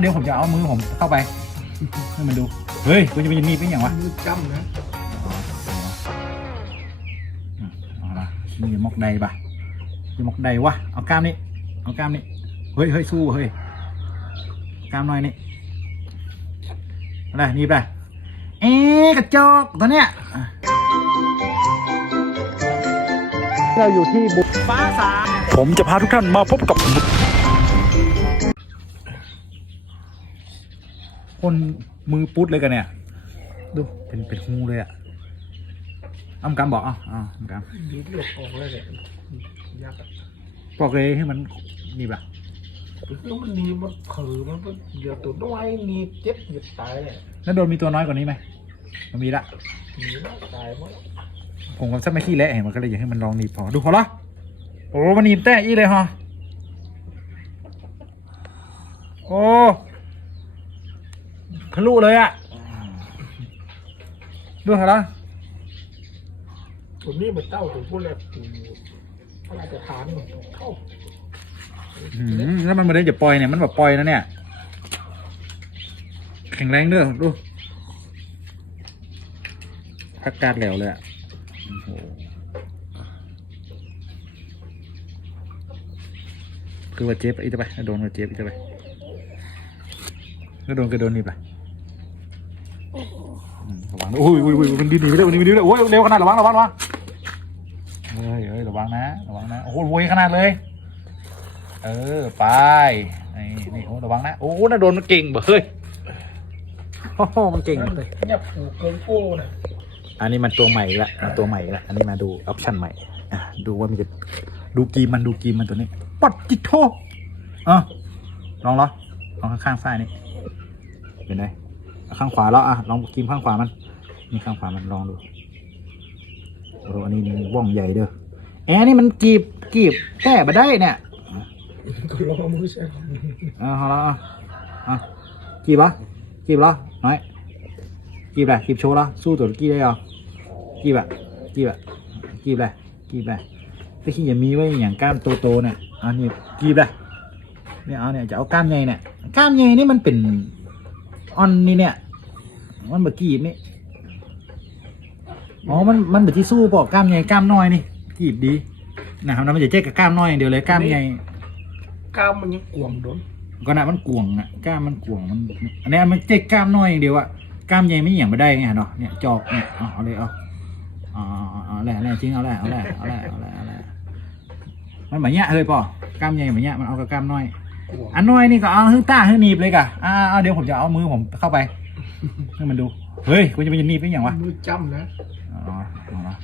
เดี๋ยวผมจะเอามือผมเข้าไปให้มันดู เฮ้ยคุณจะไปยินนี่เป็นอย่างวะมือจำนะอืมเอาละนี่มอกใดปะนี่มอกใดวะ เอากล้ามนี่ เอากล้ามนี่ เฮ้ยเฮ้ยสู้เฮ้ย กล้ามหน่อยนี่อะไรนี่ปะเอ๊ะกระจอกตัวเนี้ยอะเราอยู่ที่บุกฟ้าสางผมจะพาทุกท่านมาพบกับ คนมือปุ๊ดเลยกันเนี่ย ดูเป็นเป็นหูเลยอะอ้ำกำบอกอะอะอ้ำกดีดเลือดออกเลยเนี่ยยักษ์อะำบอกเลยให้มันนี่ปะแล้วมันนี่มันเผลอมันมันเดี๋ยวตัวน้อยนี่เจ็บเหยียบตายเลยแล้วโดนมีตัวน้อยกว่านี้ไหมมันมีละหนีแล้วตายหมดผมก็จะไม่ขี้เละเห็นมันก็เลยอยากให้มันลองหนีบพอดูพอละโอ้มันหนีบแต่อีเลยฮะโอ้ ทะลุเลยอะดูเหรอตัวนี้มันเต้าตัวพวกแรกตัวพระราชทานมันเข้าอืมแล้วมันมาเล่นจะปล่อยเนี่ยมันแบบปล่อยนะเนี่ย แข็งแรงเด้อดูพักการเหลวเลยอะโอ้โหคือว่าเจ็บอีกตัวไปโดนว่าเจ็บอีกตัวไปแล้วโดนก็โดนนี่ไปอืม ระวังนะโอ้ยโอ้ยโอ้ยมันดิ้นหนีไปเลยมันดิ้นหนีไปเลยโอ้ยเร็วขนาดระวังระวังระวังเฮ้ยเฮ้ยระวังนะระวังนะโอ้โหโวยขนาดเลย เออไปนี่นี่โอ้ระวังนะโอ้น่าโดนมันเก่งเบ้ยโอ้โหมันเก่งเลยเนี่ยผูกเกินโก้นะอันนี้มันตัวใหม่อีกละมาตัวใหม่อีกละอันนี้มาดูออปชั่นใหม่อะดูว่ามันจะดูกีมมันดูกีมมันตัวนี้ปัดจิโทอะลองเหรอลองข้างๆซ้ายนี่เป็นไงเอา ข้างขวาแล้วอะลองกีมข้างขวามันนี่ข้างขวามันลองดูโอ้โหอันนี้นี่ว่องใหญ่เด้อแอร์นี่มันกีบกีบแก้มาได้เนี่ยก็ลองเอามือใส่เอ่าเอาละอะอะกีบเหรอกีบเหรอน้อยกีบแหละกีบโชว์เหรอสู้ตัวกีได้เหรอกีบอะกีบอะกีบแหละกีบแหละแต่ขี้อย่ามีไว้อย่างกล้ามโตๆเนี่ยอันนี้กีบแหละเนี่ยเอาเนี่ยจะเอากล้ามใหญ่เนี่ยกล้ามใหญ่นี่มันเป็น ออนนี่เนี่ย มันแบบกีบนี่อ๋อมันมันแบบที่สู้ปอกกล้ามใหญ่กล้ามน้อยนี่กีบดีนะครับแล้วมันจะเจ๊กับกล้ามน้อยอย่างเดียวเลยกล้ามใหญ่กล้ามมันยังกวมโดนก็น่ะมันกวงอะกล้ามมันกวงมันอันนี้มันเจ๊กล้ามน้อยอย่างเดียวอะกล้ามใหญ่ไม่อย่างไม่ได้ไงเนาะเนี่ยจอกเนี่ยเอาเอาเลยเอาเอาเอาเอาเอาแหละแหละจริงเอาแหละเอาแหละเอาแหละเอาแหละเอาแหละมันเหมือนเนี้ยเลยป่อกล้ามใหญ่เหมือนเนี้ยมันเอากับกล้ามน้อยกวม อันน้อยนี่ก็เอาหึ้งต้าหึ้งหนีบเลยกะอ่าเอาเดี๋ยวผมจะเอามือผมเข้าไปให้มันดู เฮ้ยคุณจะไปหนีบเป็นอย่างวะมือจำนะเอาละเอาละ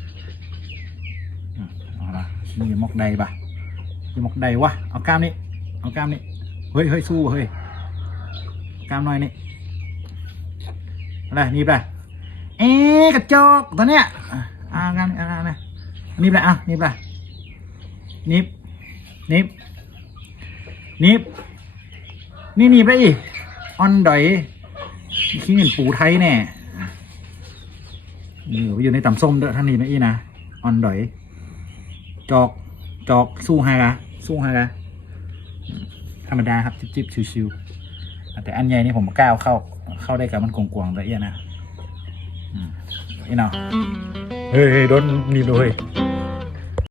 อืมเอาละนี่มอกใดปะนี่มอกใดวะเอากล้ามนี่เอากล้ามนี่เฮ้ยเฮ้ยสู้เฮ้ยกล้ามน้อยนี่อะไรนี่ปเอ๊กระจอกตัวเนี้ยอ่ากล้ามนี่อ่านะนี่ปอะนี่ปนิบนิบ นิบนี่นี่ไปอีออนดอยขี้เงินปูไทยแน่นี่อยู่ในต่ำส้มเด้อท่านนี้นะอีนะออนดอยจอกจอกสู้ไฮละสู้ไฮละธรรมดาครับจิบจิบชิวชิวๆแต่อันใหญ่นี่ผมก้าวเข้า เข้าได้กับมันกวงๆละเอียดนะอีเนาะเฮ้ยเฮ้ยโดนนี่ด้วย